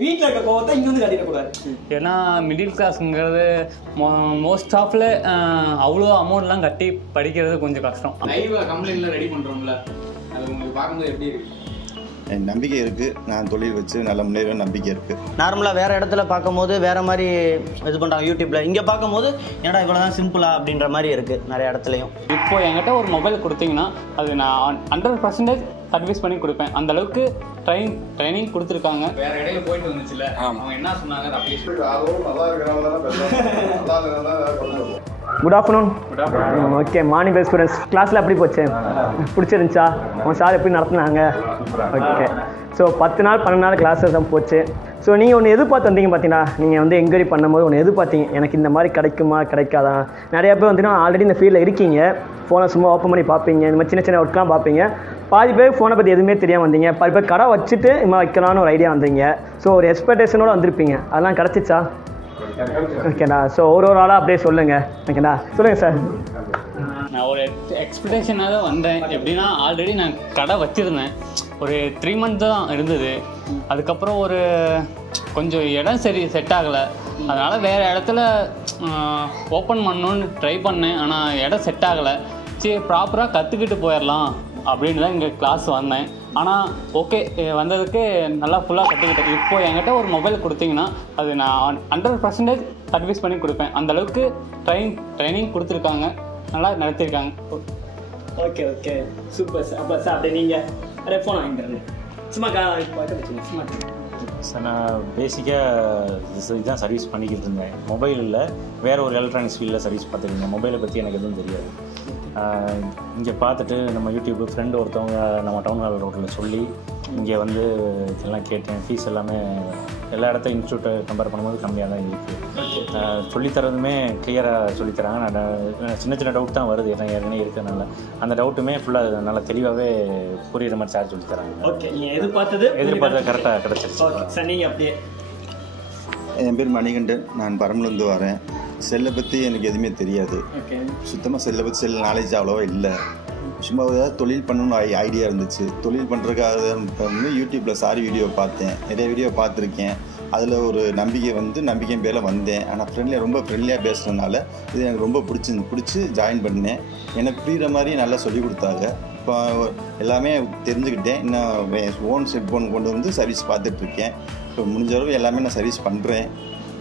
வீட்டில் இருக்க கோவத்தை இங்கே வந்து காட்டிடக்கூடாது. ஏன்னா மிடில் கிளாஸுங்கிறது மோஸ்ட் ஆஃப்ல அவ்வளோ அமௌண்ட்லாம் கட்டி படிக்கிறது கொஞ்சம் கஷ்டம். லைவாக கம்ப்ளைண்ட்லாம் ரெடி பண்ணுறோம்ல, அது உங்களுக்கு பார்க்கும்போது எப்படி இருக்குது? என் நம்பிக்கை இருக்குது, நான் தொழில் வச்சு நல்ல முன்னேற நம்பிக்கை இருக்குது. நார்மலாக வேறு இடத்துல பார்க்கும்போது வேறு மாதிரி இது பண்ணுறாங்க யூடியூப்பில், இங்கே பார்க்கும்போது ஏன்னா இவ்வளோ தான் சிம்பிளா அப்படின்ற மாதிரி இருக்குது நிறைய இடத்துலையும். இப்போ என்கிட்ட ஒரு மொபைல் கொடுத்தீங்கன்னா அது நான் 100% சர்வீஸ் பண்ணி கொடுப்பேன். அந்த அளவுக்கு ட்ரைனிங் கொடுத்துருக்காங்க. வேற இடையில போயிட்டு வந்துச்சுல, அவங்க என்ன சொன்னாங்க? அப்படியே good afternoon. Okay, morning best students. கிளாஸில் எப்படி போச்சு? பிடிச்சிருந்துச்சா? உங்கள் சார் எப்படி நடத்துனாங்க? ஓகே. ஸோ 10 நாள் 12 நாள் கிளாஸஸ் தான் போச்சு. ஸோ நீங்கள் ஒன்று எதிர்பார்த்து வந்தீங்க பார்த்தீங்கன்னா, நீங்கள் வந்து என்கொயரி பண்ணும்போது ஒன்று எதிர்பார்த்தீங்க, எனக்கு இந்த மாதிரி கிடைக்குமா கிடைக்காதா. நிறையா பேர் வந்துன்னா ஆல்ரெடி இந்த ஃபீல்டில் இருக்கீங்க, ஃபோனை சும்மா ஓப்பன் பண்ணி பார்ப்பீங்க, இந்த மாதிரி சின்ன சின்ன ஒர்க்லாம் பார்ப்பீங்க. பாதி பேர் ஃபோனை பற்றி எதுவுமே தெரியாமல் வந்தீங்க, பாதி பேர் கடை வச்சுட்டு இம்மா வைக்கலான்னு ஒரு ஐடியா வந்தீங்க. ஸோ ஒரு எக்ஸ்பெக்டேஷனோடு வந்திருப்பீங்க, அதெல்லாம் கிடச்சிச்சா? ஓகேண்ணா. ஸோ ஒரு ஆளாக அப்படியே சொல்லுங்கள். ஓகேண்ணா, சொல்லுங்கள் சார். நான் ஒரு எக்ஸ்பெக்டேஷனாக தான் வந்தேன். எப்படின்னா ஆல்ரெடி நான் கடை வச்சுருந்தேன், ஒரு 3 months தான் இருந்தது. அதுக்கப்புறம் ஒரு கொஞ்சம் இடம் சரி செட் ஆகலை, அதனால் வேறு இடத்துல ஓப்பன் பண்ணணுன்னு ட்ரை பண்ணேன். ஆனால் இடம் செட் ஆகலை. சரி, ப்ராப்பராக கற்றுக்கிட்டு போயிடலாம் அப்படின்னு தான் இங்கே கிளாஸ் வந்தேன். ஆனால் ஓகே, வந்ததுக்கு நல்லா ஃபுல்லாக கற்றுக்கிட்டேன். இப்போ என்கிட்ட ஒரு மொபைல் கொடுத்தீங்கன்னா அது நான் 100% சர்வீஸ் பண்ணி கொடுப்பேன். அந்தளவுக்கு ட்ரைனிங் கொடுத்துருக்காங்க, நல்லா நடத்தியிருக்காங்க. Okay okay, super sir. அப்போ சார் அப்படியே நீங்கள் அப்படியே ஃபோன் வாங்கிக்கிறேன் சும்மா சும்மா. சார் நான் பேசிக்காக இதுதான் சர்வீஸ் பண்ணிக்கிட்டு இருந்தேன். மொபைல் இல்லை, வேறு ஒரு எலக்ட்ரானிக்ஸ் ஃபீல்டில் சர்வீஸ் பார்த்துருந்தேன். மொபைலை பற்றி எனக்கு எதுவும் தெரியாது. இங்கே பார்த்துட்டு நம்ம யூடியூப் ஃப்ரெண்டு ஒருத்தவங்க நம்ம டவுன் ஹால் ரோட்டில் சொல்லி இங்கே வந்து இதெல்லாம் கேட்டேன். ஃபீஸ் எல்லாமே எல்லா இடத்த இன்ஸ்டியூட்டை கம்பேர் பண்ணும்போது கம்மியாக தான் இருக்குது. சொல்லித்தரதுமே கிளியராக சொல்லித்தராங்க. நான் சின்ன சின்ன டவுட் தான் வருது, ஏன்னா ஏற்கனவே இருக்கிறதுனால அந்த டவுட்டுமே ஃபுல்லாக நல்லா தெளிவாகவே புரியுற மாதிரி சார் சொல்லித்தராங்க. ஓகே, நீங்கள் எதிர்பார்த்தது கரெக்டாக கிடச்சிருச்சு சார். நீங்கள் அப்படியே. என் பேர் மணிகண்டன், நான் பரமலேருந்து வரேன். செல்லை பற்றி எனக்கு எதுவுமே தெரியாது, சுத்தமாக செல்லை பற்றி செல் நாலேஜ் அவ்வளோவா இல்லை. சும்மா ஏதாவது தொழில் பண்ணணும்னு ஐடியா இருந்துச்சு. தொழில் பண்ணுறதுக்காக வந்து யூடியூப்பில் சாரி வீடியோ பார்த்தேன், நிறைய வீடியோ பார்த்துருக்கேன். அதில் ஒரு நம்பிக்கை பேரில் வந்தேன். ஆனால் ரொம்ப ஃப்ரெண்ட்லியாக பேசுகிறதுனால இது எனக்கு ரொம்ப பிடிச்சி ஜாயின் பண்ணேன். எனக்கு புரிகிற மாதிரி நல்லா சொல்லிக் கொடுத்தாங்க. இப்போ எல்லாமே தெரிஞ்சுக்கிட்டேன். இன்னும் ஓன் செல்ஃபோன் கொண்டு வந்து சர்வீஸ் பார்த்துட்ருக்கேன். இப்போ முடிஞ்ச அளவு எல்லாமே நான் சர்வீஸ் பண்ணுறேன்.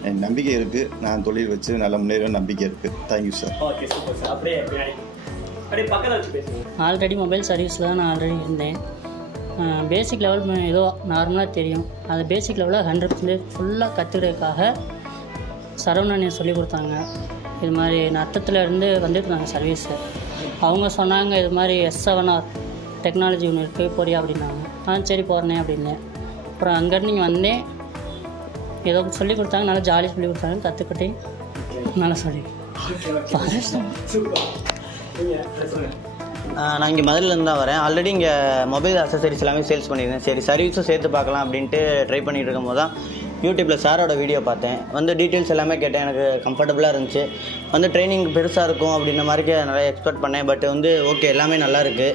என் நம்பிக்கை இருக்குது, நான் தொழில் வச்சு நல்ல முன்னேற நம்பிக்கை இருக்குது. Thank you sir. Okay, super sir. அப்படியே அப்படியே பக்கத்தில் வச்சு பேசுங்க. ஆல்ரெடி மொபைல் சர்வீஸில் தான் நான் ஆல்ரெடி இருந்தேன். பேசிக் லெவல் ஏதோ நார்மலாக தெரியும். அது பேசிக் லெவலில் 100% ஃபுல்லாக கற்றுக்கிறதுக்காக சரவணன் சொல்லி கொடுத்தாங்க. இது மாதிரி நத்தத்தில் இருந்து வந்துருந்தாங்க சர்வீஸு. அவங்க சொன்னாங்க இது மாதிரி S7R டெக்னாலஜி ஒன்று இருக்குது, போறியா அப்படின்னாங்க. சரி போகிறேன் அப்படின்னேன். அப்புறம் அங்கேருந்து நீங்கள் வந்தேன், ஏதோ சொல்லி கொடுத்தாங்க, நல்லா ஜாலியாக சொல்லி கொடுத்தாங்க, கற்றுக்கிட்டே நல்லா சொல்லி. நான் இங்கே மதுரையிலேருந்து தான் வரேன். ஆல்ரெடி இங்கே மொபைல் அக்சசரிஸ் எல்லாமே சேல்ஸ் பண்ணியிருந்தேன். சரி சர்வீஸும் சேர்த்து பார்க்கலாம் அப்படின்ட்டு ட்ரை பண்ணிகிட்டு இருக்கும்போது தான் யூடியூப்பில் சாரோட வீடியோ பார்த்தேன். டீட்டெயில்ஸ் எல்லாமே கேட்டேன், எனக்கு கம்ஃபர்டபுளாக இருந்துச்சு. ட்ரைனிங் பெருசாக இருக்கும் அப்படின்ற மாதிரி நிறைய எக்ஸ்பெக்ட் பண்ணேன். பட் ஓகே, எல்லாமே நல்லா இருக்குது,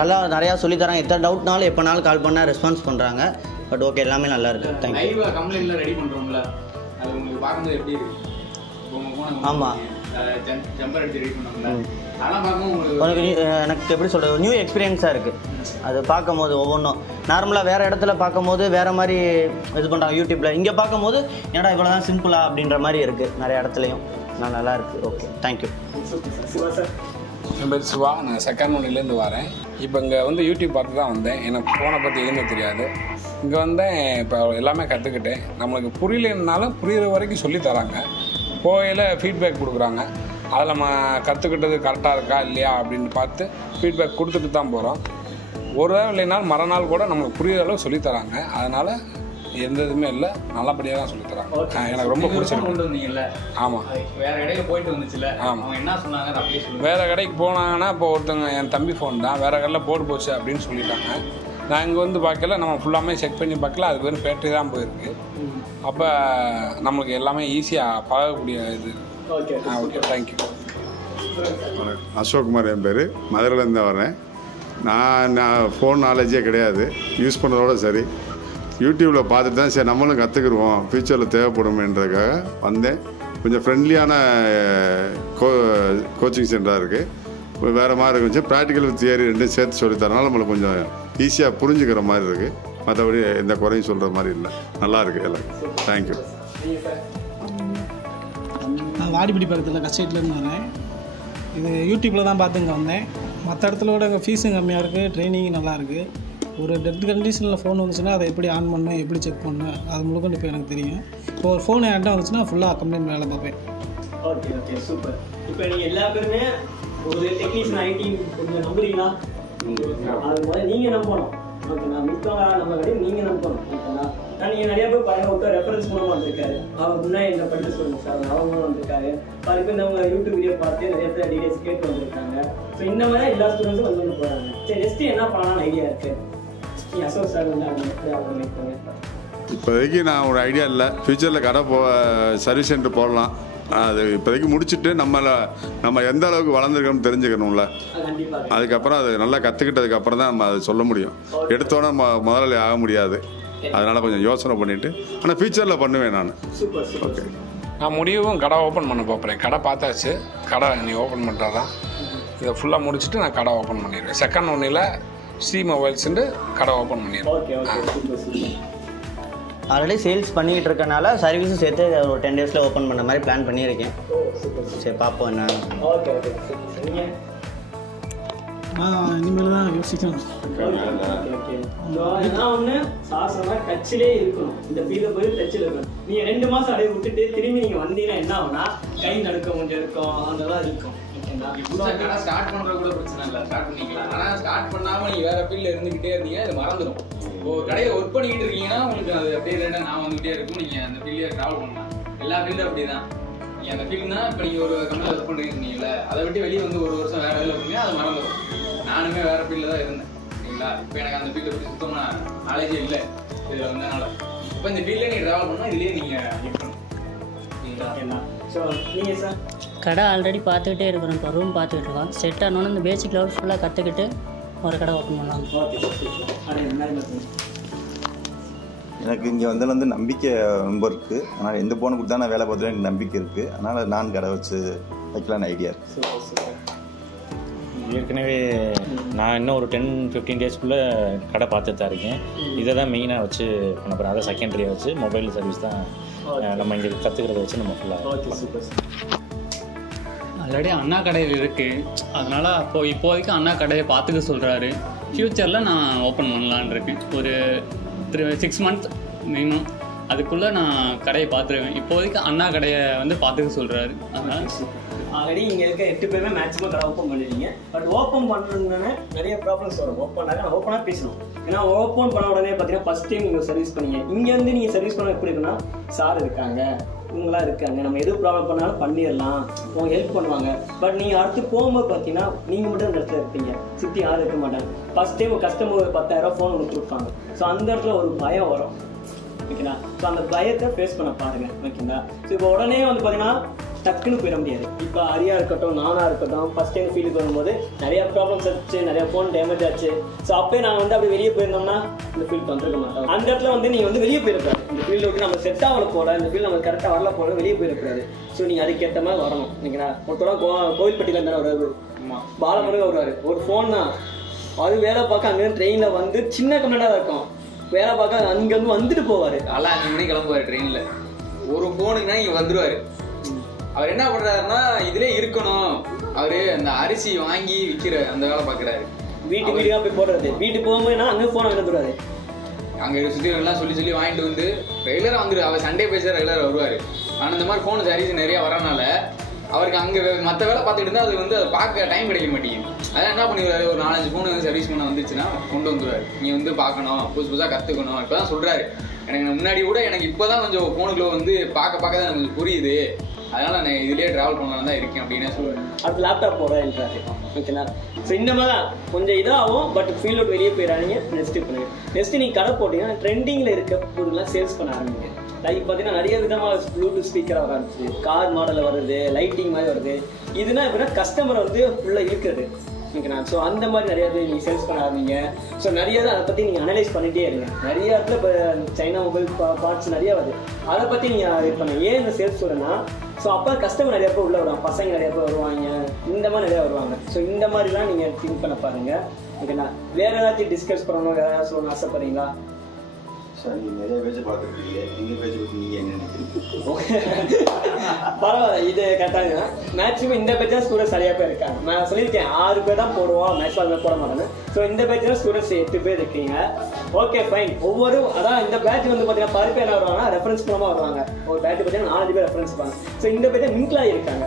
நல்லா நிறையா சொல்லித்தராங்க. எத்தனை டவுட்னாலும் எப்போனாலும் கால் பண்ணால் ரெஸ்பான்ஸ் பண்ணுறாங்க. பட் ஓகே, எல்லாமே நல்லா இருக்குது. தேங்க்யூ. லைவாக கம்ப்ளைண்ட்லாம் ரெடி பண்ணுறோம்ல, அது உங்களுக்கு பார்க்கும்போது எப்படி இருக்குது? ஆமாம், ஜம்பர் எடுத்து ரெடி பண்ணுவாங்களா? எனக்கு எப்படி சொல்கிறது, நியூ எக்ஸ்பீரியன்ஸாக இருக்குது. அது பார்க்கும்போது ஒவ்வொன்றும் நார்மலாக வேறு இடத்துல பார்க்கும்போது வேறு மாதிரி இது பண்ணுறாங்க யூடியூப்பில், இங்கே பார்க்கும்போது ஏன்னா இவ்வளோ தான் சிம்பிளா அப்படின்ற மாதிரி இருக்குது நிறைய இடத்துலையும். நல்லா இருக்குது. Okay, thank you. என் பேர் சிவா, நான் செகண்ட் ஒன்லேருந்து வரேன். இப்போ இங்கே யூடியூப் பார்த்து தான் வந்தேன். எனக்கு ஃபோனை பற்றி எதுவுமே தெரியாது. இங்கே வந்தேன், இப்போ எல்லாமே கற்றுக்கிட்டேன். நம்மளுக்கு புரியலனாலும் புரிகிற வரைக்கும் சொல்லித்தராங்க. போகையில் ஃபீட்பேக் கொடுக்குறாங்க. அதில் நம்ம கற்றுக்கிட்டது கரெக்டாக இருக்கா இல்லையா அப்படின்னு பார்த்து ஃபீட்பேக் கொடுத்துட்டு தான் போகிறோம். ஒரு வேளை இல்லைனாலும் மறுநாள் கூட நம்மளுக்கு புரிகிற அளவு சொல்லித்தராங்க. அதனால் எந்த இதுவுமே இல்லை, நல்லபடியாக தான் சொல்லித்தராங்க. எனக்கு ரொம்ப பிடிச்சிருக்கு. ஆமாம், வேறு இடையில போயிட்டு வந்துச்சுல. ஆமாம், என்ன சொன்னாங்க அப்படியே சொல்லுங்கள். வேறு கடைக்கு போனாங்கன்னா இப்போ ஒருத்தவங்க என் தம்பி ஃபோன் தான், வேறு கடையில் போட்டு போச்சு அப்படின்னு சொல்லிட்டாங்க. நான் இங்கே பார்க்கல, நம்ம ஃபுல்லாமே செக் பண்ணி பார்க்கல, அதுக்கு வெறும் பேட்டரி தான் போயிருக்கு. அப்போ நம்மளுக்கு எல்லாமே ஈஸியாக பழகக்கூடிய இது. Okay, thank you. அசோக்குமார் என் பேர், மதுரையிலேருந்து வரேன். நான் ஃபோன் நாலேஜே கிடையாது, யூஸ் பண்ணுறதோட சரி. யூடியூப்பில் பார்த்துட்டு தான் சரி நம்மளும் கற்றுக்குருவோம் ஃப்யூச்சரில் தேவைப்படுமேன்றதுக்காக வந்தேன். கொஞ்சம் ஃப்ரெண்ட்லியான கோச்சிங் சென்டராக இருக்குது. வேறு மாதிரி இருந்துச்சு. ப்ராக்டிக்கல் தியரி ரெண்டும் சேர்த்து சொல்லித்தரனால நம்மளுக்கு கொஞ்சம் ஈஸியாக புரிஞ்சுக்கிற மாதிரி இருக்குது. மற்றபடி எந்த குறையும் சொல்கிற மாதிரி இல்லை. நல்லா இருக்குது எல்லாம். தேங்க்யூ. நான் வாடிப்படி பக்கத்தில் கஸ்டேட்லேருந்து வரேன். இது யூடியூப்பில் தான் பார்த்து இங்கே வந்தேன். மற்ற இடத்துல விட இங்கே ஃபீஸும் கம்மியாக இருக்குது, ட்ரைனிங் நல்லாயிருக்கு. ஒரு டெட் கண்டிஷனில் ஃபோன் வந்துச்சுன்னா அதை எப்படி ஆன் பண்ணணும், எப்படி செக் பண்ணணும், அது முழுக்க இப்போ எனக்கு தெரியும். இப்போ ஒரு ஃபோன் என்கிட்ட வந்துச்சுன்னா ஃபுல்லாக கம்ப்ளைண்ட் வேலை பார்ப்பேன். Okay okay super. இப்போ நீங்கள் எல்லா பேருமே ஒரு டெக்னீஷியன் ஐடி கொஞ்சம் நம்புறீங்களா? அது மாதிரி நீங்கள் நம்பணும். ஓகேண்ணா, மித்தவங்க நம்ம கிடையாது, நீங்கள் நம்பணும். ஓகேண்ணா, நீங்கள் நிறைய பேர் பாருங்கள், ஒருத்தர் ரெஃபரன்ஸ் மூலமாக வந்திருக்காரு. அவர் முன்னாடி என்ன படித்து சொல்லுங்க சார், அவங்களும் வந்திருக்காரு. பாருங்க, இந்த அவங்க யூடியூப் வீடியோ பார்த்து நிறைய பேர் டீடைல்ஸ் கேட்டு வந்திருக்காங்க. ஸோ இந்த மாதிரி எல்லா ஸ்டூடெண்ட்ஸும் வந்து போகிறாங்க. சரி, நெக்ஸ்ட்டு என்ன பண்ணலாம்னு ஐடியா இருக்குது? நீங்கள் அசோக் சார் வந்து இப்போதைக்கு நான் ஒரு ஐடியா இல்லை. ஃப்யூச்சரில் கடை சர்வீஸ் சென்டர் போடலாம். அது இப்போதைக்கு முடிச்சுட்டு நம்ம எந்த அளவுக்கு வளர்ந்துருக்கோம்னு தெரிஞ்சுக்கணும்ல. அதுக்கப்புறம் அது நல்லா கற்றுக்கிட்டதுக்கப்புறம் தான் நம்ம அதை சொல்ல முடியும். எடுத்தோன்னே முதலாளி ஆக முடியாது. அதனால் கொஞ்சம் யோசனை பண்ணிவிட்டு ஆனால் ஃப்யூச்சரில் பண்ணுவேன் நான். ஓகே, நான் முடிவும் கடை ஓப்பன் பண்ண போகிறேன். கடை பார்த்தாச்சு. கடை நீ ஓப்பன் பண்ணுறதான் இதை ஃபுல்லாக முடிச்சுட்டு நான் கடை ஓப்பன் பண்ணிடுவேன். செகண்ட் ஒன்னில் ஸ்ரீ மொபைல்ஸுண்டு கடை ஓப்பன் பண்ணிடுவேன். ஆல்ரெடி சேல்ஸ் பண்ணிக்கிட்டு இருக்கனால சர்வீஸும் சேர்த்து ஒரு 10 days ஓப்பன் பண்ண மாதிரி பிளான் பண்ணியிருக்கேன். சரி, பார்ப்போம் என்ன. இனிமேல் தான் யோசிக்கணும். டச்சிலே இருக்கணும். இந்த ஃபீல்ட போய் டச்சில் இருக்கணும். நீங்கள் 2 மாதம் அப்படியே விட்டுட்டு திரும்பி நீங்கள் வந்தீங்கன்னா என்ன ஆகுனா கை நடுக்க கொஞ்சம் இருக்கும், அதெல்லாம் இருக்கும். கடை ஸ்டார்ட் பண்ணுறது கூட பிரச்சனை இல்லை, ஸ்டார்ட் பண்ணிக்கலாம். ஆனால் ஸ்டார்ட் பண்ணாமல் நீங்கள் வேறு ஃபீல்டில் இருந்துக்கிட்டே இருந்தீங்கன்னா அது மறந்துடும். இப்போ கடையை ஒர்க் பண்ணிக்கிட்டு இருக்கீங்கன்னா உங்களுக்கு அது அப்படியே ரெண்டாக நான் வந்துகிட்டே இருக்கும். நீங்கள் அந்த ஃபீல்டே ட்ராவல் பண்ணலாம். எல்லா ஃபீல்டும் அப்படி தான். நீங்கள் அந்த ஃபீல்டுனா இப்போ நீங்கள் ஒரு கம்பெனியில் ஒர்க் பண்ணுறீங்கல்ல, அதை விட்டு வெளியே வந்து ஒரு வருஷம் வேறு வேலை இருந்தீங்க, அது மறந்துடும். நானுமே வேறு ஃபீல்டில் தான் இருந்தேன் சரிங்களா. இப்போ எனக்கு அந்த ஃபீல்டை பற்றி சுத்தமாக நாலேஜே இல்லை இதில் வந்ததுனால. இப்போ இந்த ஃபீல்டே நீங்கள் ட்ராவல் பண்ணால் இதுலேயே நீங்கள் இருக்கணும் சரிங்களா. ஸோ நீங்கள் சார் கடை ஆல்ரெடி பார்த்துக்கிட்டே இருக்கிறோம். இப்போ ரூம் பார்த்துக்கிட்டு இருக்கோம். செட் ஆனோன்னு இந்த பேசிக் லெவல் ஃபுல்லாக கற்றுக்கிட்டு ஒரு கடை ஓப்பன் பண்ணலாம். Okay sir. எனக்கு இங்கே வந்ததுலேருந்து நம்பிக்கை ரொம்ப இருக்குது. ஆனால் எந்த போனை கொடுத்தா நான் வேலை பார்த்துட்டு எனக்கு நம்பிக்கை இருக்குது. அதனால் நான் கடை வச்சு வைக்கலான்னு ஐடியா இருக்குது. ஏற்கனவே நான் இன்னும் ஒரு 10-15 daysக்குள்ளே கடை பார்த்துட்டு தான் இருக்கேன். இதை தான் மெயினாக வச்சு பண்ண போகிறேன். அதை செகண்டரியாக வச்சு மொபைல் சர்வீஸ் தான் நம்ம இங்கே கற்றுக்கிறத வச்சு நம்ம ஃபுல்லாக. ஆல்ரெடி அண்ணா கடையில் இருக்குது. அதனால் இப்போதைக்கு அண்ணா கடையை பார்த்துக்க சொல்கிறாரு. ஃப்யூச்சரில் நான் ஓப்பன் பண்ணலான்னு இருக்கேன். ஒரு 6 months மினிமம் அதுக்குள்ளே நான் கடையை பார்த்துருவேன். இப்போதைக்கு அண்ணா கடையை வந்து பார்த்துக்க சொல்கிறாரு. அதனால் ஆல்ரெடி இங்கே இருக்க 8 பேருமே மேக்ஸிமம் கடை ஓப்பன் பண்ணிடுவீங்க. பட் ஓப்பன் பண்ணுறதுனால நிறைய ப்ராப்ளம்ஸ் வரும். ஓப்பனாக பேசணும். ஏன்னா ஓப்பன் பண்ண உடனே பார்த்தீங்கன்னா ஃபஸ்ட் டைம் நீங்கள் சர்வீஸ் பண்ணீங்க. இங்கேருந்து நீங்கள் சர்வீஸ் பண்ண எப்படி இருக்குன்னா சார் இருக்காங்க, இவங்களாம் இருக்காங்க, நம்ம எது ப்ராப்ளம் பண்ணாலும் பண்ணிடலாம், அவங்க ஹெல்ப் பண்ணுவாங்க. பட் நீங்கள் அடுத்து போகும்போது பார்த்தீங்கன்னா நீங்கள் மட்டும் அந்த இடத்துல இருப்பீங்க, சுற்றி யாரும் இருக்க மாட்டாங்க. ஃபஸ்ட் டைம் ஒரு கஸ்டமர் ஒரு 10,000 ஃபோன் ஒன்று கொடுப்பாங்க. ஸோ அந்த இடத்துல ஒரு பயம் வரும். ஓகேங்களா. ஸோ அந்த பயத்தை ஃபேஸ் பண்ண பாருங்கள். ஓகேங்களா. ஸோ இப்போ உடனே வந்து பார்த்தீங்கன்னா டக்குன்னு போயிட முடியாது. இப்போ அரியா இருக்கட்டும், நானாக இருக்கட்டும், ஃபஸ்ட் டைம் ஃபீல்டுக்கு வரும்போது நிறையா ப்ராப்ளம்ஸ் ஆச்சு, நிறையா ஃபோன் டேமேஜ் ஆச்சு. ஸோ அப்போயே நாங்கள் வந்து அப்படி வெளியே போயிருந்தோம்னா இந்த ஃபீல்டு வந்துருக்க மாட்டோம். அந்த இடத்துல வந்து நீங்கள் வந்து வெளியே போயிருக்காரு. இந்த ஃபீல்டு விட்டு நம்ம செட் ஆகல போல, இந்த ஃபீல்டு நம்ம கரெக்டாக வரல போல, வெளியே போயிருக்காரு. ஸோ நீங்கள் அதுக்கேற்ற மாதிரி வரணும். ஓகேங்களா. ஒருத்தரம் கோவில்பட்டியில் இருந்தாலும் வருவார், பாலமனுக்கு வருவார். ஒரு ஃபோன் தான் அது வேலை பார்க்க அங்கேருந்து ட்ரெயினில் வந்து சின்ன கம்ப்ளைண்டாக இருக்கும். வேலை பார்க்க அங்கேருந்து வந்துட்டு போவார். நல்லா 5 மணிக்கு கிளம்புவார் ட்ரெயினில். ஒரு ஃபோனுக்குன்னா இங்கே வந்துடுவார். அவர் என்ன பண்ணுறாருன்னா இதிலே இருக்கணும். அவர் அந்த அரிசி வாங்கி விற்கிற அந்த வேலை பார்க்குறாரு. வீட்டுக்கு வீடாக போய் போடுறது. வீட்டுக்கு போகும்போது அங்கே ஃபோனை வந்துடுவார். அங்கே சுற்றிலாம் சொல்லி வாங்கிட்டு வந்து ரெகுலராக வந்துடுவார். அவர் சண்டே பேச ரெகுலராக வருவார். ஆனால் இந்த மாதிரி ஃபோன் சர்வீஸ் நிறையா வரனால அவருக்கு அங்கே மற்ற வேலை பார்த்துட்டு இருந்தால் அது வந்து அதை பார்க்க டைம் கிடைக்க மாட்டேங்குது. அதான் என்ன பண்ணிடுவாரு, ஒரு 4-5 ஃபோன் வந்து சர்வீஸ் பண்ண வந்துச்சுன்னா கொண்டு வந்துடுவார். நீ வந்து பார்க்கணும், புதுசாக கற்றுக்கணும். இப்போ தான் சொல்கிறாரு. எனக்கு முன்னாடி கூட எனக்கு இப்போ தான் கொஞ்சம் ஃபோனுக்குள்ள வந்து பார்க்க தான் எனக்கு கொஞ்சம் புரியுது. அதனால் நான் இதிலே ட்ராவல் பண்ணலாம் தான் இருக்கேன் அப்படின்னு சொல்லுவேன். அடுத்து லேப்டாப் போடுறேன்றாரு. ஓகேண்ணா. ஸோ இந்த மாதிரி தான் கொஞ்சம் இதாகும். பட் ஃபீல்ட் அவுட் வெளியே போயிடாதீங்க. நெக்ஸ்ட்டு பண்ணுங்க. நெக்ஸ்ட்டு நீங்கள் கடை போட்டிங்கன்னா ட்ரெண்டிங்கில் இருக்க பொருள்லாம் சேல்ஸ் பண்ண ஆரம்பிங்க. லைக் பார்த்தீங்கன்னா நிறைய விதமாக ப்ளூடூத் ஸ்பீக்கர் வர ஆரம்பிச்சு, கார் மாடலில் வருது, லைட்டிங் மாதிரி வருது. இதுனா எப்படின்னா கஸ்டமரை வந்து ஃபுல்லாக இருக்கிறது. ஓகேண்ணா. ஸோ அந்த மாதிரி நிறைய பேர் நீங்கள் சேல்ஸ் பண்ண ஆரம்பிங்க. ஸோ நிறைய அதை பற்றி நீங்கள் அனலைஸ் பண்ணிகிட்டே இருங்க. நிறைய இடத்துல இப்போ சைனா மொபைல் பார்ட்ஸ் நிறைய வருது, அதை பற்றி நீங்கள் இது பண்ணுங்க. ஏன் இந்த சேல்ஸ் சொல்லுன்னா, ஸோ அப்போ கஸ்டமர் நிறைய பேர் உள்ளே வருவாங்க, பசங்க நிறைய பேர் வருவாங்க, இந்த மாதிரி நிறையா வருவாங்க. ஸோ இந்த மாதிரிலாம் நீங்கள் திங்க் பண்ண பாருங்கள். ஓகேண்ணா. வேறு ஏதாச்சும் டிஸ்கஸ் பண்ணணும், வேறு ஏதாச்சும் சொல்லணும்னு ஆசைப்படுறீங்களா? சார் நீங்கள் நிறைய பேஜ் பார்த்துருக்கீங்க, எங்கள் பேஜ் பற்றி நீங்கள் என்ன நினைக்கிறீங்க? பரவாயில்ல, இது கரெக்டாக. மேக்ஸிமம் இந்த பேஜ் தான் ஸ்டூடெண்ட்ஸ் நிறைய பேர் இருக்காங்க. நான் சொல்லியிருக்கேன் 6 பேர் தான் போடுவோம், மேக்ஸிமம் அது போட மாட்டேன்னு. ஸோ இந்த பேஜ் தான் ஸ்டூடெண்ட்ஸ் 8 பேர் இருக்கீங்க. Okay fine. ஒவ்வொரு அதான் இந்த பேட்ச் வந்து பார்த்தீங்கன்னா 10 பேர் என்ன வருவாங்கன்னா ரெஃபரன்ஸ் மூலமாக வருவாங்க. ஒரு பேட்ச் பார்த்தீங்கன்னா 4 பேர் ரெஃபரன்ஸ் இருப்பாங்க. ஸோ இந்த பேஜ் மிங்கிளாக இருக்காங்க.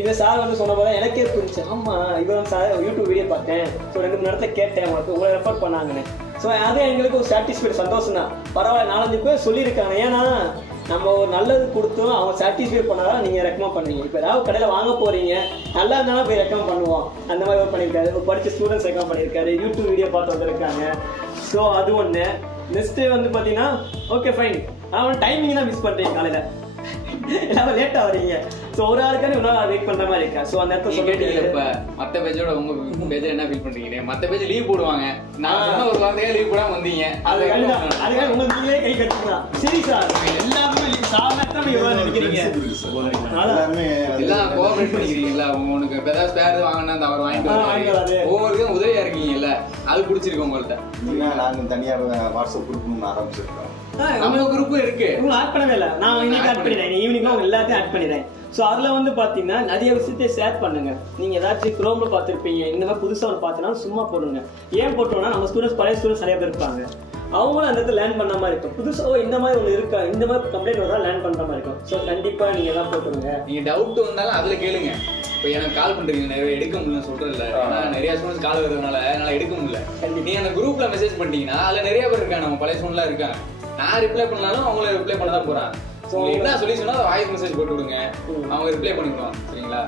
இது சார் வந்து சொன்ன போது எனக்கே புரிஞ்சு, ஆமாம் இவர் வந்து சார் யூடியூப் வீடியோ பார்த்தேன், ஸோ 2-3 இடத்துல கேட்டேன், உங்களை ரெஃபர் பண்ணாங்கன்னு. ஸோ அது எங்களுக்கு ஒரு சாட்டிஸ்ஃபைடு, சந்தோஷம் தான். பரவாயில்ல, 4-5 பேர் சொல்லியிருக்காங்க. ஏன்னா நம்ம ஒரு நல்லது கொடுத்தோம், அவங்க சாட்டிஸ்ஃபை பண்ணாதான் நீங்கள் ரெக்கமெண்ட் பண்ணுவீங்க. இப்போ ஏதாவது கடையில் வாங்க போகிறீங்க, நல்லா இருந்தாலும் போய் ரெக்கமெண்ட் பண்ணுவோம். அந்த மாதிரி ஒர்க் பண்ணியிருக்காரு, ஒரு படித்த ஸ்டூடெண்ட்ஸ் ரெக்கமெண்ட் பண்ணியிருக்காரு, யூடியூப் வீடியோ பார்த்து வந்திருக்காங்க. ஸோ அது ஒன்று. நெக்ஸ்ட்டு வந்து பார்த்தீங்கன்னா ஓகே ஃபைன், ஆனால் டைமிங் தான் மிஸ் பண்ணுறீங்க. காலையில் எல்லாமே லேட்டாக வரீங்க. ஸோ ஒரு ஆளுக்கான இன்னொரு ஆள் வெயிட் பண்ணுற மாதிரி இருக்கா. ஸோ அந்த இடத்துல சொல்லிட்டு இப்போ மற்ற பேஜோட உங்கள் பேஜில் என்ன ஃபீல் பண்ணுறீங்க? மற்ற பேஜ் லீவ் போடுவாங்க, நான் சொன்ன ஒரு வாரத்தையே லீவ் போடாமல் வந்தீங்க. அதுக்காக உங்களுக்கு நீங்களே கை கட்டிக்கலாம். சரி சார், எல்லாமே சாதாரண எவ்வளோ நினைக்கிறீங்க? எல்லாம் கோஆபரேட் பண்ணிக்கிறீங்களா? உங்களுக்கு இப்போ ஏதாவது ஸ்பேர் வாங்கினா அந்த அவர் வாங்கிட்டு வருவாரு, ஒவ்வொருக்கும் உதவியாக இருக்கீங்கல்ல, அது பிடிச்சிருக்கு உங்கள்கிட்ட. நாங்கள் தனியாக வாட்ஸ்அப் குரூப்னு ஆரம்பிச்சிருக்கோம். நம்ம குரூப் இருக்கு, உங்களை ஆட் பண்ணவே இல்லை. நான் இன்னைக்கு ஆட் பண்ணிடுறேன், ஈவினிங் அவங்க எல்லாத்தையும் ஆட் பண்ணிடுறேன். ஸோ அதில் வந்து பார்த்தீங்கன்னா நிறைய விஷயத்தை ஷேர் பண்ணுங்க. நீங்கள் ஏதாச்சும் குரோமில் பார்த்துருப்பீங்க, இந்த மாதிரி புதுசாக ஒன்று பார்த்தீங்கன்னா சும்மா போடுங்க. ஏன் போட்டோம்னா நம்ம ஸ்டூடெண்ட்ஸ், பழைய ஸ்டூடெண்ட்ஸ் நிறைய பேர் இருப்பாங்க, அவங்களும் அந்த இடத்துல லேர்ன் பண்ண மாதிரி இருக்கும். புதுசாக இந்த மாதிரி ஒன்று இருக்கா, இந்த மாதிரி கம்ப்ளைண்ட் வந்தால் லேர்ன் பண்ணுற மாதிரி இருக்கும். ஸோ கண்டிப்பாக நீங்கள் தான் போட்டுருங்க. நீங்கள் டவுட் வந்தாலும் அதில் கேளுங்க. இப்போ எனக்கு கால் பண்ணுறீங்க, நிறைய எடுக்க முடியலன்னு சொல்கிறதில்ல, ஆனால் நிறைய ஸ்டூடெண்ட்ஸ் கால் வருதுனால என்னால் எடுக்க முடியல. நீங்கள் அந்த குரூப்பில் மெசேஜ் பண்ணிட்டீங்கன்னா அதில் நிறைய பேர் இருக்காங்க, நம்ம பழைய ஸ்டூடெண்ட்லாம் இருக்காங்க. நான் ரிப்ளை பண்ணாலும் அவங்கள ரிப்ளை பண்ண தான் போகிறேன். ஸோ என்ன சொல்லி சொன்னால் அதை வாய்ஸ் மெசேஜ் போட்டு விடுங்க, அவங்க ரிப்ளை பண்ணிடுவோம். சரிங்களா?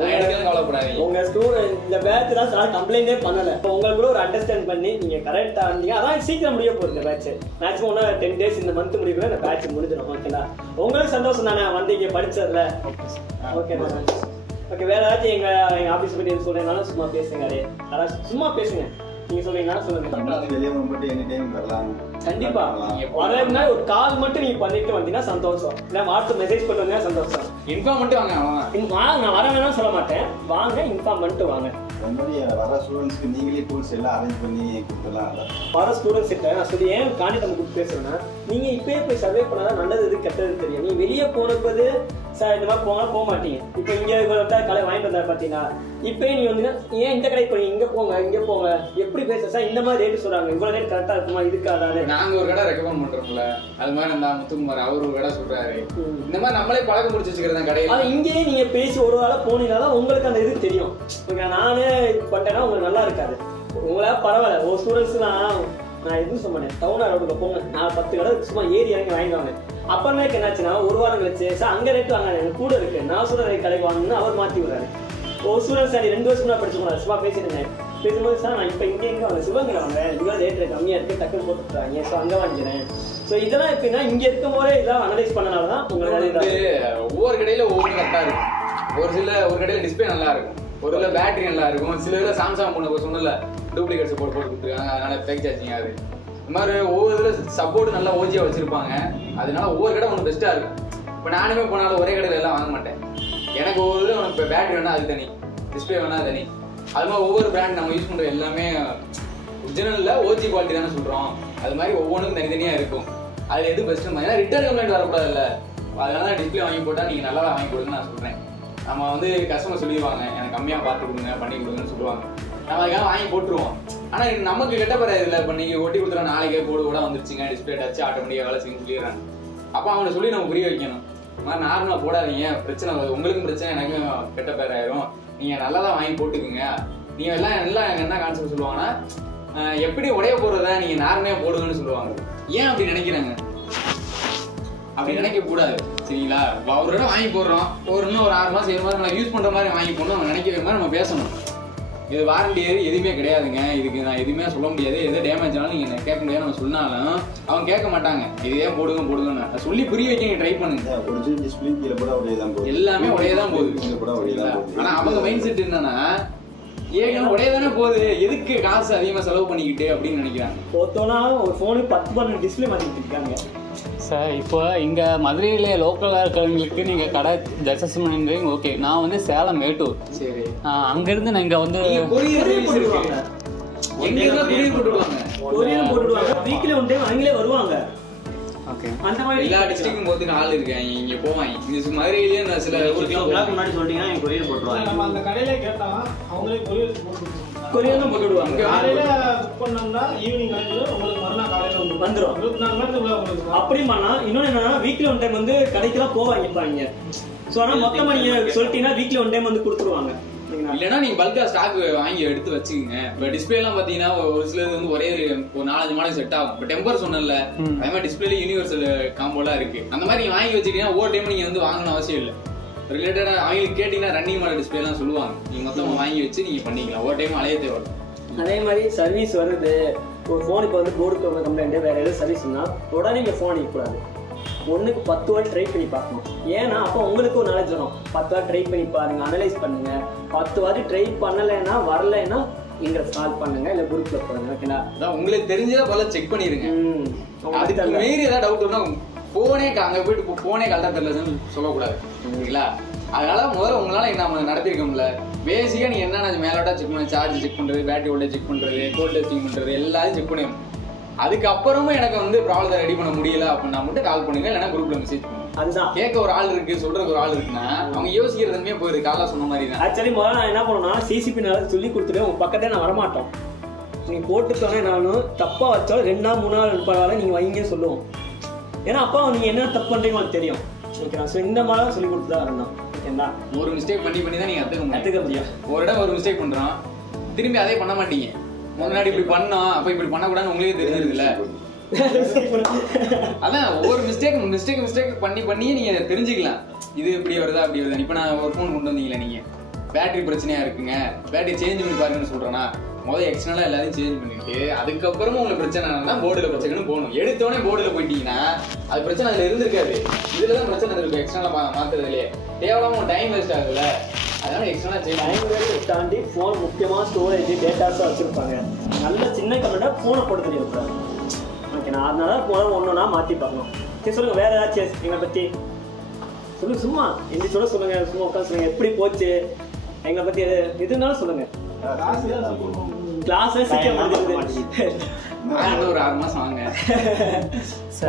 எடுக்கலாம், கவலைப்படாதீங்க. உங்கள் ஸ்டூடெண்ட் இந்த பேட்ச் தான் சார் கம்ப்ளைண்டே பண்ணலை. உங்களுக்கு கூட ஒரு அண்டர்ஸ்டாண்ட் பண்ணி நீங்கள் கரெக்டாக இருந்தீங்க. அதான் சீக்கிரம் முடிய போகுது இந்த பேட்ச். மேக்ஸிமம் ஒன்றா 10 days இந்த மந்த் முடிவுல இந்த பேட்ச் முடிஞ்சிடும். ஓகேங்களா? உங்களுக்கு சந்தோஷம் தானே வந்தீங்க படிச்சதில்ல? Okay okay. வேறு ஏதாச்சும் எங்கள் ஆஃபீஸ் பற்றி எது சொல்கிறீங்கனாலும் சும்மா பேசுங்க. அதாவது சும்மா பேசுங்க. நீங்கள் சொல்றீங்கன்னா சொல்லுங்க. வெளியே மட்டும் எனி டைம் வரலாம். கண்டிப்பா வரதுனா ஒரு கால் மட்டும் நீங்க பண்ணிட்டு வந்தீங்கன்னா சந்தோஷம். இல்லை வாட்ஸ்அப் மெசேஜ் பண்ணுங்க, சந்தோஷம். இன்ஃபார்ம் பண்ணிட்டு வாங்க. நான் வர வேணாம்னு சொல்ல மாட்டேன், வாங்க இன்ஃபார்ம் பண்ணிட்டு வாங்க. வர ஸ்டூடெண்ட்ஸ்க்கு நீங்களே டூல்ஸ் எல்லாம் அரேஞ்ச் பண்ணி கொடுக்கலாம். வர ஸ்டூடெண்ட்ஸ் கிட்ட நான் சொல்லி ஏன் காண்டி நம்ம கொடுத்து பேசுறேன்னா, நீங்க இப்பயே போய் சர்வே பண்ணாதான் நல்லது எது கெட்டது தெரியும். நீ வெளியே போனபோது சார் இந்த மாதிரி போக மாட்டீங்க. இப்போ இங்கே வந்தா கடை வாங்கிட்டு வந்தா பார்த்தீங்கன்னா, இப்பயே நீ வந்தீங்கன்னா ஏன் இந்த கடைக்கு போய் இங்கே போங்க எப்படி பேச சார் இந்த மாதிரி ரேட்டு சொல்றாங்க, இவ்வளோ ரேட் கரெக்டாக இருக்குமா இருக்காதான்னு. நாங்கள் ஒரு கடை ரெக்கமெண்ட் பண்ணுறோம்ல, அது மாதிரி அந்த முத்துக்குமார் அவர் ஒரு கடை சொல்றாரு. இந்த மாதிரி நம்மளே பழக்கம் முடிச்சு வச்சுக்கிறதா கடையில். அது இங்கேயே நீங்க பேசி ஒரு வேளை போனீங்கன்னா உங்களுக்கு அந்த இது தெரியும். நானே பண்ணேன்னா உங்களுக்கு நல்லா இருக்காது. உங்களா பரவாயில்ல, ஒரு ஸ்டூடெண்ட்ஸ்லாம் நான் எதுவும் சொல்ல மாட்டேன், டவுன் ரோடுக்கு போங்க, நான் 10 கடை சும்மா ஏறி இறங்கி வாங்கிடுவாங்க. அப்புறமேக்கு என்னாச்சுன்னா ஒரு வாரம் கழிச்சு சார் அங்கே ரேட்டு வாங்க, எனக்கு கூட இருக்கு, நான் சொல்ற ரேட் கடைக்கு வாங்கணும்னு அவர் மாற்றி விடுறாரு. ஒரு ஸ்டூடெண்ட்ஸ் சார் 2 வருஷம் நான் படிச்சுக்கூடாது, சும்மா பேசிட்டு பேசும்போது சார் நான் இப்போ இங்கே வாங்க சிவகங்கை வாங்க, இவ்வளோ ரேட் கம்மியாக இருக்குது, டக்குன்னு போட்டுறாங்க, ஸோ அங்கே வாங்கிக்கிறேன். ஸோ இதெல்லாம் எப்படின்னா இங்கே இருக்கும் போதே இதெல்லாம் அனலைஸ் பண்ணனால தான் உங்களுக்கு ஒவ்வொரு கடையில் ஒவ்வொரு கரெக்டாக இருக்கும். ஒரு கடையில் டிஸ்பிளே நல்லா இருக்கும், ஒரு இதில் பேட்டரி நல்லா இருக்கும், சில இதில் சாம்சங் பொண்ணு சொன்னல டூப்ளிகேட்ஸ் போட்டு கொடுத்துருக்காங்க, அதனால ஃபேக் சார்ஜிங் ஆகுது. இந்த மாதிரி ஒவ்வொரு இதில் சப்போர்ட் நல்லா ஓஜியாக வச்சுருப்பாங்க, அதனால ஒவ்வொரு கடை ஒன்று பெஸ்ட்டாக இருக்கும். இப்போ நானுமே போனாலும் ஒரே கடையில் எல்லாம் வாங்க மாட்டேன். எனக்கு ஒவ்வொரு இதில் இப்போ பேட்டரி வேணால் அது தனி, டிஸ்பிளே வேணால் அது தனி. அது மாதிரி ஒவ்வொரு பிராண்ட் நம்ம யூஸ் பண்ணுற எல்லாமே ஒரிஜினலில் ஓஜி குவாலிட்டி தானே சொல்கிறோம், அது மாதிரி ஒவ்வொன்றுக்கும் தனித்தனியாக இருக்கும். அது எது பெஸ்ட்டு, ஏன்னா ரிட்டர்ன் கம்ப்ளைண்ட் வரக்கூடாதுல்ல, அதனால தான் டிஸ்பிளே வாங்கி போட்டால் நீங்கள் நல்லா தான் வாங்கி கொடுங்கன்னு நான் சொல்கிறேன். நம்ம வந்து கஸ்டமர் சொல்லிடுவாங்க எனக்கு கம்மியாக பார்த்து கொடுங்க பண்ணி கொடுங்கன்னு சொல்லுவாங்க, நம்ம அதுக்காக வாங்கி போட்டுருவோம். ஆனால் நமக்கு கெட்ட பேர் இல்லை, இப்போ நீங்கள் ஒட்டி கொடுத்துற நாளைக்கே போடு கூட வந்துருச்சுங்க, டிஸ்பிளே டச்சு ஆட்டோமேட்டிக்காக வேலை செய்யணும்னு சொல்லிடுறாங்க. அப்போ அவங்களை சொல்லி நம்ம புரிய வைக்கணும், இந்த மாதிரி நார்மலாக போடாதீங்க, பிரச்சனை வருது, உங்களுக்கும் பிரச்சனை எனக்கும் கெட்ட பேர் ஆயிரும், நீங்கள் நல்லா தான் வாங்கி போட்டுக்குங்க. நீங்கள் எல்லாம் எனக்கு என்ன கான்செப்ட் சொல்லுவாங்கன்னா, எப்படி உடைய போடுறதா நீங்கள் நார்மையாக போடுங்கன்னு சொல்லுவாங்க. ஏன் அப்படி நினைக்கிறாங்க? அப்படி நினைக்க கூடாது சரிங்களா? ஒரு இடம் வாங்கி போடுறோம், இன்னும் ஒரு 6 மாதம் 7 மாதம் நான் யூஸ் பண்ணுற மாதிரி வாங்கி போடணும், அவங்க நினைக்கிற மாதிரி நம்ம பேசணும். இது வாரண்டி எதுவுமே கிடையாதுங்க, இதுக்கு நான் எதுவுமே சொல்ல முடியாது, எது டேமேஜ் ஆனாலும் நீங்கள் கேட்க முடியாது நம்ம சொன்னாலும் அவங்க கேட்க மாட்டாங்க. இதே போடுங்கன்னு அதை சொல்லி புரிய வைக்க நீங்கள் ட்ரை பண்ணுங்க. எல்லாமே உடையதான் போகுது. ஆனால் அவங்க மைண்ட் செட் என்னன்னா, ஏன் உடைய தானே போகுது, எதுக்கு காசு அதிகமாக செலவு பண்ணிக்கிட்டு அப்படின்னு நினைக்கிறாங்க. ஒருத்தோன்னா ஒரு ஃபோனுக்கு 10-12 டிஸ்பிளே மாற்றிட்டு இருக்காங்க சார். இப்போ இங்கே மதுரையிலே லோக்கலாக இருக்கிறவங்களுக்கு நீங்கள் கடை ஜஸ்டிஸ்மெண்ட் ஓகே. நான் வந்து சேலம் மேட்டூர். சரி. அங்கேருந்து நான் இங்கே வந்து கொரியர் போட்டுருவாங்க. வீக்லி ஒன் டைம் அவங்களே வருவாங்க. அந்த மாதிரி எல்லா டிஸ்ட்ரிக்டும் போறதுக்கு ஆள் இருக்காங்க, இங்க போவாங்க. இந்த மதுரையிலேயே நான் சில ஊருக்கு முன்னாடி சொல்லிட்டீங்கன்னா என் கொரியர் போட்டுருவாங்க. நம்ம அந்த கடையிலே கேட்டா அவங்களே கொரியர் கொரியர் போட்டு விடுவாங்க. காலையில புக் பண்ணோம்னா ஈவினிங் வந்து உங்களுக்கு மறுநாள் காலையில வந்துடும். 24 மணி நேரத்துக்குள்ள உங்களுக்கு அப்படி பண்ணா இன்னொன்று என்னன்னா வீக்லி ஒன் டைம் வந்து கடைக்கெல்லாம் போவாங்க. ஸோ ஆனால் மொத்தமாக நீங்கள் சொல்லிட்டீங்கன்னா வீக்லி ஒன் டைம் வந்து கொடுத்துருவாங்க. இல்லைன்னா நீங்க பல்கா ஸ்டாக் வாங்கி எடுத்து வச்சுக்கோங்க. இப்போ டிஸ்பிளே எல்லாம் பாத்தீங்கன்னா ஒரு சிலது வந்து ஒரே ஒரு 4-5 மாடல் செட் ஆகும். இப்போ டெம்பர் சொன்னல அதே மாதிரி டிஸ்பிளேல யூனிவர்சல் காம்போலாம் இருக்கு. அந்த மாதிரி நீங்க வாங்கி வச்சுக்கிட்டீங்கன்னா ஒவ்வொரு டைம் நீங்க வந்து வாங்கணும் அவசியம் இல்லை. ரிலேட்டடா அவங்களுக்கு கேட்டீங்கன்னா ரன்னிங் மாடல் டிஸ்பிளே எல்லாம் சொல்லுவாங்க. நீங்க மொத்தமா வாங்கி வச்சு நீங்க பண்ணிக்கலாம். ஒவ்வொரு டைம் அலைய தேவை. அதே மாதிரி சர்வீஸ் வருது. ஒரு ஃபோன் இப்போ வந்து போர்டுக்கு கம்ப்ளைண்ட் வேற எதாவது சர்வீஸ்னா உடனே நீங்கள் ஃபோன் இருக்கக்கூடாது. 1க்கு 10 வாட்டி ட்ரை பண்ணி பார்க்கணும். ஏன்னா அப்போ உங்களுக்கு ஒரு நாலேஜ் வரும். 10 வாட்டி ட்ரை பண்ணி பாருங்க, அனலைஸ் பண்ணுங்க. 10 வாட்டி ட்ரை பண்ணலைன்னா வரலைன்னா இங்க கால் பண்ணுங்க, இல்லை குரூப்ல போடுங்க. ஓகேங்களா? அதான் உங்களுக்கு தெரிஞ்சதா போல செக் பண்ணிருங்க. அதுக்கு மீறி ஏதாவது டவுட் வந்தா போனே அங்க போயிட்டு போனே கரெக்டாக தெரியலன்னு சொல்லக்கூடாது. ஓகேங்களா? அதனால முதல்ல உங்களால என்ன நடத்திருக்கோம்ல, பேசிக்கா நீங்க என்னென்ன மேலோட்டா செக் பண்ண, சார்ஜ் செக் பண்றது, பேட்டரி வோல்டேஜ் செக் பண்றது, கோல்ட் டெஸ்டிங் பண்றது எல்லாத்தையும் செக் பண்ணிடணும். அதுக்கப்புறமும் எனக்கு வந்து ப்ராப்ளத்தை ரெடி பண்ண முடியல அப்படின்னா மட்டும் கால் பண்ணுங்க, இல்லைன்னா குரூப்ல மெசேஜ் பண்ணுங்க. அதுதான் கேட்க ஒரு ஆள் இருக்கு, சொல்றதுக்கு ஒரு ஆள் இருக்குன்னா அவங்க யோசிக்கிறதுமே போயிருக்கு. காலைல சொன்ன மாதிரி தான். ஆக்சுவலி முதல்ல நான் என்ன பண்ணுவேன்னா சிசிபி நல்லா சொல்லி கொடுத்துட்டு உங்க பக்கத்தே நான் வரமாட்டோம். நீங்க போட்டுக்கோங்க, நானும் தப்பா வச்சாலும் 2 நாள் 3 நாள் பரவாயில்ல நீங்க வைங்கன்னு சொல்லுவோம். ஏன்னா அப்பா நீங்க என்ன தப்பு பண்றீங்க உங்களுக்கு தெரியும். ஓகேவா? ஸோ இந்த மாதிரி தான் சொல்லி கொடுத்து தான் வரணும். ஓகேங்களா? ஒரு மிஸ்டேக் பண்ணி தான் நீங்க கத்துக்க முடியும். ஒரு இடம் ஒரு மிஸ்டேக் பண்றோம், திரும்பி அதே பண்ண மாட்டீங்க. முன்னாடி இப்படி பண்ணோம், அப்ப இப்படி பண்ணக்கூடாதுன்னு உங்களுக்கே தெரிஞ்சிருக்குல்ல. அதான் ஒவ்வொரு மிஸ்டேக் பண்ணியே நீங்க தெரிஞ்சுக்கலாம். இது இப்படி வருதா அப்படி வருதா. இப்ப நான் ஒரு ஃபோன் கொண்டு வந்தீங்களா, நீங்க பேட்டரி பிரச்சனையா இருக்குங்க, பேட்டரி சேஞ்ச் பண்ணி பாருங்கன்னு சொல்றேன்னா முதல்ல எக்ஸ்டர்னலா எல்லாத்தையும் சேஞ்ச் பண்ணிட்டு அதுக்கப்புறமா உங்களுக்கு பிரச்சனை என்னன்னா போர்டுல பிரச்சனைன்னு போகணும். எடுத்தோடனே போர்டுல போயிட்டீங்கன்னா அது பிரச்சனை அதுல இருந்திருக்காது. இதுலதான் பிரச்சனை இருக்கு. எக்ஸ்டர்னலா மாத்துறதுலயே தேவையில்லாம டைம் வேஸ்ட் ஆகுதுல்ல. அதனால எக்ஸ்டர்னலா டைம் வேஸ்ட் தாண்டி ஃபோன் முக்கியமாக ஸ்டோரேஜ் டேட்டாஸும் வச்சுருப்பாங்க. நல்ல சின்ன கம்ப்யூட்டர் ஃபோனை போட்டு தெரியும். ஓகேண்ணா? அதனால ஃபோனை ஒன்றுனா மாற்றி பார்க்கணும். சரி சொல்லுங்கள், வேறு ஏதாச்சும் எங்களை பற்றி சொல்லுங்கள். சும்மா எந்த சொல்லுங்கள், சும்மா உட்காந்து சொல்லுங்கள். எப்படி போச்சு எங்களை பற்றி எதுனாலும் சொல்லுங்கள். கிளாஸ் ஒரு 6 மாசம் வாங்க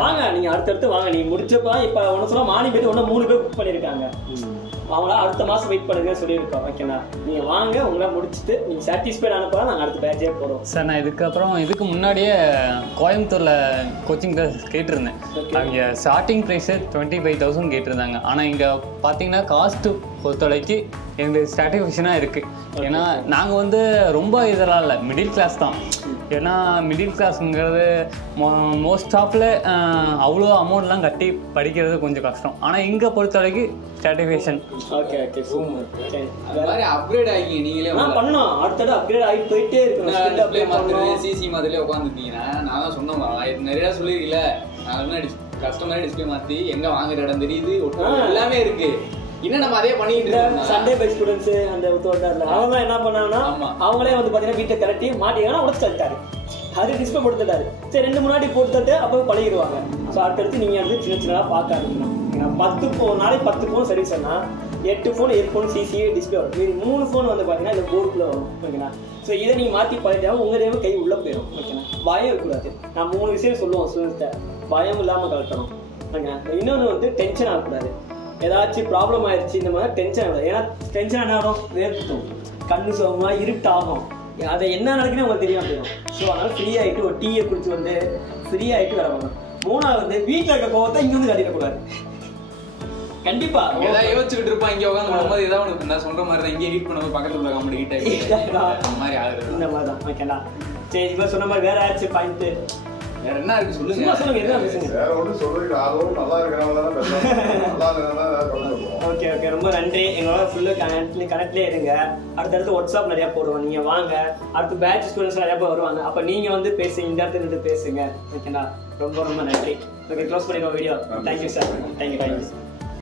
வாங்க, நீங்க அடுத்தடுத்து வாங்க. நீங்க முடிச்சப்பா இப்ப ஒன்னு சொன்னா மார்னிங் போயிட்டு 3 பேர் புக் பண்ணிருக்காங்க. அவங்களா அடுத்த மாசம் வெயிட் பண்ணுங்க சொல்லியிருக்கோம். ஓகேண்ணா? நீங்க வாங்க, உங்களா முடிச்சுட்டு நீங்க சாட்டிஸ்ஃபைட் ஆனப்போ நாங்கள் அடுத்த பேட்சே போகிறோம். சார் நான் இதுக்கு முன்னாடியே கோயம்புத்தூரில் கோச்சிங் கிளாஸ் கேட்டிருந்தேன். அங்கே ஸ்டார்டிங் ப்ரைஸு 25,000 கேட்டிருந்தாங்க. ஆனால் இங்கே பார்த்தீங்கன்னா காஸ்ட்டு பொறுத்தவரைக்கு எங்களுக்கு சாட்டிஸ்ஃபேக்ஷனாக இருக்குது. ஏன்னா நாங்கள் வந்து ரொம்ப இதெல்லாம் இல்லை, மிடில் கிளாஸ் தான். ஏன்னா மிடில் கிளாஸுங்கிறது மோஸ்ட் ஆஃபில் அவ்வளோ அமௌண்ட்லாம் கட்டி படிக்கிறது கொஞ்சம் கஷ்டம். ஆனால் இங்கே பொறுத்த வரைக்கும் சாட்டிஸ்ஃபேக்ஷன். Okay okay super. அது மாதிரி அப்கிரேட் ஆகி நீங்களே பண்ணணும். அடுத்தது அப்கிரேட் ஆகி போயிட்டே இருக்கணும். டிஸ்ப்ளே மாதிரி சிசி மாதிரிலே உட்காந்துருக்கீங்கன்னா நான் தான் சொன்னேன் நிறையா சொல்லியிருக்கீங்கள. நான் கஸ்டமரே டிஸ்ப்ளே மாற்றி எங்கே வாங்குற இடம் தெரியுது, எல்லாமே இருக்கு. இன்னும் நம்ம அதே பண்ணிட்டு இருக்கோம். சண்டே பை ஸ்டூடெண்ட்ஸ் அந்த தோட்டத்தில் அவங்க என்ன பண்ணாங்கன்னா அவங்களே வந்து பார்த்தீங்கன்னா வீட்டை கரட்டி மாட்டிங்கன்னா உடச்சு தட்டாரு. அது டிஸ்பிளே போட்டு தட்டாரு. சரி 2 முன்னாடி போட்டு தட்டு அப்போ பழகிடுவாங்க. ஸோ அடுத்தடுத்து நீங்கள் வந்து சின்ன சின்னதாக பார்க்க ஆரம்பிக்கணும். 10 நாளைக்கு 10 ஃபோன் சர்வீஸ்னா 8 ஃபோன் 8 ஃபோன் சிசிஏ டிஸ்பிளே வரும். மீதி 3 ஃபோன் வந்து பார்த்தீங்கன்னா இந்த போர்டுக்குள்ளே வரும். ஓகேண்ணா? ஸோ இதை நீங்கள் மாற்றி பழகிட்டாலும் உங்கள் தேவை கை உள்ளே போயிடும். ஓகேண்ணா? பயம் இருக்கக்கூடாது. நான் 3 விஷயம் சொல்லுவோம் ஸ்டூடெண்ட்ஸ்கிட்ட, பயம் இல்லாமல் கலட்டணும். ஓகேண்ணா? இன்னொன்று வந்து டென்ஷன் ஆகக்கூடாது. ஏதாச்சும் ப்ராப்ளம் ஆயிடுச்சு இந்த மாதிரி டென்ஷன் ஆகக்கூடாது. ஏன்னா டென்ஷன் என்ன ஆகும், வேர்த்தும், கண்ணு சோகமாக இருட்டாகும். அதை என்ன நடக்குன்னு உங்களுக்கு தெரியாமல் போயிடும். ஸோ அதனால் ஃப்ரீ ஆகிட்டு ஒரு டீயை குடிச்சு வந்து ஃப்ரீ ஆகிட்டு வர வரணும். 3ஆவது வந்து வீட்டில் இருக்க கோவத்தை இங்கே வந்து கட்டிடக்கூடாது. கண்டிப்பா ஏதாவது யோசிச்சுக்கிட்டு இருப்பான். இங்கே உட்காந்து பண்ணும்போது ஏதாவது நான் சொல்ற மாதிரி தான் இங்கே ஹீட் பண்ணும்போது பக்கத்தில் உள்ள காமெடி ஹீட் ஆகிட்டு மாதிரி ஆகுது. இந்த மாதிரி தான். ஓகேண்ணா? சரி இப்போ சொன்ன மாதிரி வேற ஆச்சு பாயிண்ட் வேற என்ன இருக்கு சொல்லுங்க. சொல்லுங்க என்ன பேசுங்க. வேற ஒன்றும் சொல்றதுக்கு ஆர்வம் நல்லா இருக்கிறவங்க தானே பேசுவாங்க. ஓகே ஓகே ரொம்ப நன்றி. எங்களோட ஃபுல்லு கனெக்ட்லேயே இருங்க. அடுத்தடுத்து வாட்ஸ்அப் நிறையா போடுவோம். நீங்கள் வாங்க. அடுத்து பேட்ச் ஸ்டூடெண்ட்ஸ் நிறையா பேர் வருவாங்க. அப்போ நீங்கள் வந்து பேசுங்க, இந்த இடத்துல இருந்து பேசுங்க. ஓகேண்ணா? ரொம்ப ரொம்ப நன்றி. ஓகே க்ளோஸ் பண்ணிடுவோம் வீடியோ. Thank you sir. தேங்க்யூ.